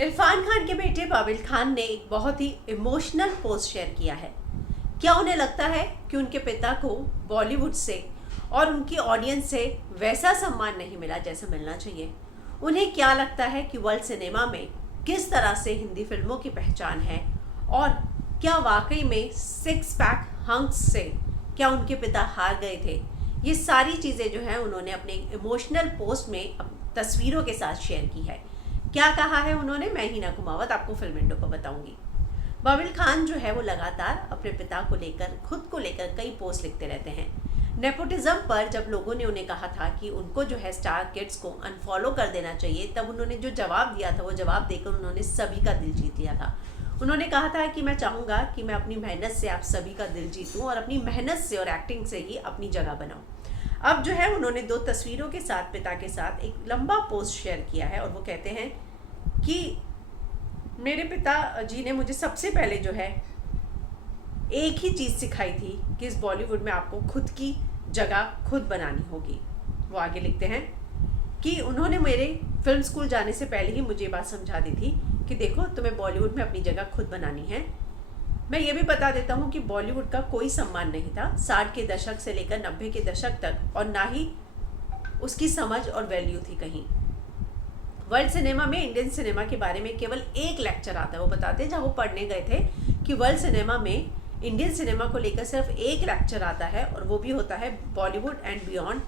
इरफान खान के बेटे बाबिल खान ने एक बहुत ही इमोशनल पोस्ट शेयर किया है। क्या उन्हें लगता है कि उनके पिता को बॉलीवुड से और उनकी ऑडियंस से वैसा सम्मान नहीं मिला जैसा मिलना चाहिए? उन्हें क्या लगता है कि वर्ल्ड सिनेमा में किस तरह से हिंदी फिल्मों की पहचान है? और क्या वाकई में सिक्स पैक हंक्स से क्या उनके पिता हार गए थे? ये सारी चीज़ें जो हैं उन्होंने अपने इमोशनल पोस्ट में तस्वीरों के साथ शेयर की है। क्या कहा है उन्होंने, मैं हिना कुमावत आपको फिल्म विंडो पर बताऊंगी। बाबिल खान जो है वो लगातार अपने पिता को लेकर, खुद को लेकर कई पोस्ट लिखते रहते हैं। नेपोटिज्म पर जब लोगों ने उन्हें कहा था कि उनको जो है स्टार किड्स को अनफॉलो कर देना चाहिए, तब उन्होंने जो जवाब दिया था वो जवाब देकर उन्होंने सभी का दिल जीत लिया था। उन्होंने कहा था कि मैं चाहूँगा कि मैं अपनी मेहनत से आप सभी का दिल जीतूँ और अपनी मेहनत से और एक्टिंग से ही अपनी जगह बनाऊँ। अब जो है उन्होंने 2 तस्वीरों के साथ पिता के साथ एक लंबा पोस्ट शेयर किया है और वो कहते हैं कि मेरे पिता जी ने मुझे सबसे पहले जो है एक ही चीज़ सिखाई थी कि इस बॉलीवुड में आपको खुद की जगह खुद बनानी होगी। वो आगे लिखते हैं कि उन्होंने मेरे फिल्म स्कूल जाने से पहले ही मुझे ये बात समझा दी थी कि देखो, तुम्हें बॉलीवुड में अपनी जगह खुद बनानी है। मैं ये भी बता देता हूँ कि बॉलीवुड का कोई सम्मान नहीं था 60 के दशक से लेकर 90 के दशक तक, और ना ही उसकी समझ और वैल्यू थी कहीं। वर्ल्ड सिनेमा में इंडियन सिनेमा के बारे में केवल एक लेक्चर आता है। वो बताते हैं जहाँ वो पढ़ने गए थे कि वर्ल्ड सिनेमा में इंडियन सिनेमा को लेकर सिर्फ एक लेक्चर आता है, और वो भी होता है बॉलीवुड एंड बियॉन्ड।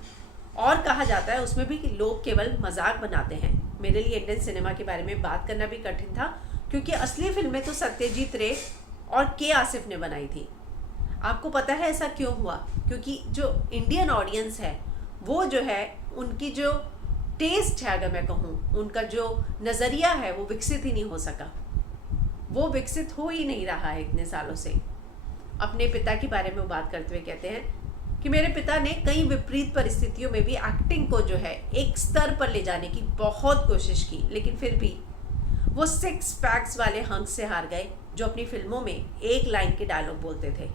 और कहा जाता है उसमें भी कि लोग केवल मजाक बनाते हैं। मेरे लिए इंडियन सिनेमा के बारे में बात करना भी कठिन था, क्योंकि असली फिल्में तो सत्यजीत रे और के आसिफ ने बनाई थी। आपको पता है ऐसा क्यों हुआ? क्योंकि जो इंडियन ऑडियंस है वो जो है, उनकी जो टेस्ट है, अगर मैं कहूँ, उनका जो नज़रिया है वो विकसित ही नहीं हो सका। वो विकसित हो ही नहीं रहा है इतने सालों से। अपने पिता के बारे में वो बात करते हुए कहते हैं कि मेरे पिता ने कई विपरीत परिस्थितियों में भी एक्टिंग को जो है एक स्तर पर ले जाने की बहुत कोशिश की, लेकिन फिर भी वो सिक्स पैक्स वाले हंक से हार गए जो अपनी फिल्मों में एक लाइन के डायलॉग बोलते थे।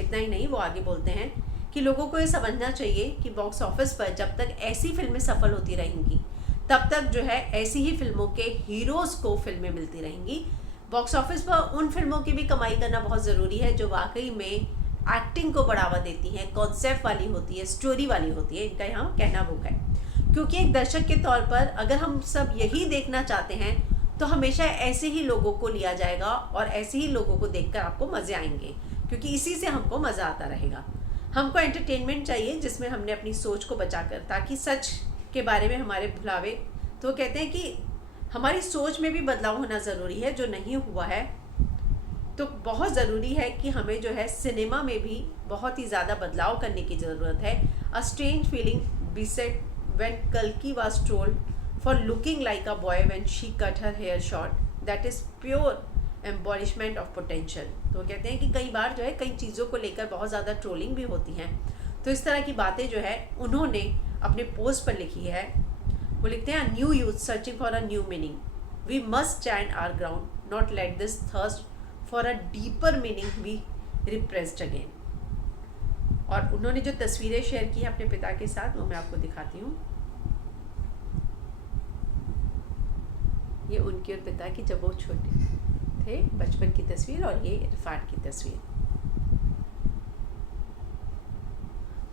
इतना ही नहीं, वो आगे बोलते हैं कि लोगों को ये समझना चाहिए कि बॉक्स ऑफिस पर जब तक ऐसी फिल्में सफल होती रहेंगी, तब तक जो है ऐसी ही फिल्मों के हीरोज़ को फिल्में मिलती रहेंगी। बॉक्स ऑफिस पर उन फिल्मों की भी कमाई करना बहुत ज़रूरी है जो वाकई में एक्टिंग को बढ़ावा देती हैं, कॉन्सेप्ट वाली होती है, स्टोरी वाली होती है। इनका यहाँ कहना वो है। क्योंकि एक दर्शक के तौर पर अगर हम सब यही देखना चाहते हैं तो हमेशा ऐसे ही लोगों को लिया जाएगा और ऐसे ही लोगों को देखकर आपको मज़े आएंगे, क्योंकि इसी से हमको मज़ा आता रहेगा। हमको एंटरटेनमेंट चाहिए जिसमें हमने अपनी सोच को बचाकर, ताकि सच के बारे में हमारे भुलावे। तो वो कहते हैं कि हमारी सोच में भी बदलाव होना ज़रूरी है, जो नहीं हुआ है। तो बहुत ज़रूरी है कि हमें जो है सिनेमा में भी बहुत ही ज़्यादा बदलाव करने की ज़रूरत है। A strange feeling beset when Kalki was trolled for looking like a boy when she cut her hair short. That is pure embellishment of potential. तो वो कहते हैं कि कई बार जो है कई चीज़ों को लेकर बहुत ज़्यादा ट्रोलिंग भी होती हैं। तो इस तरह की बातें जो है उन्होंने अपने पोस्ट पर लिखी है। वो लिखते हैं, new youth searching for a new meaning, we must stand our ground, not let this thirst for a deeper meaning be repressed again. और उन्होंने जो तस्वीरें शेयर की हैं अपने पिता के साथ, वो मैं आपको दिखाती हूँ। ये उनके और पिता की जब वो छोटे थे, बचपन की तस्वीर, और ये इरफान की तस्वीर।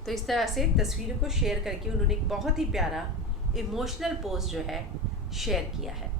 तो इस तरह से तस्वीरों को शेयर करके उन्होंने एक बहुत ही प्यारा इमोशनल पोस्ट जो है शेयर किया है।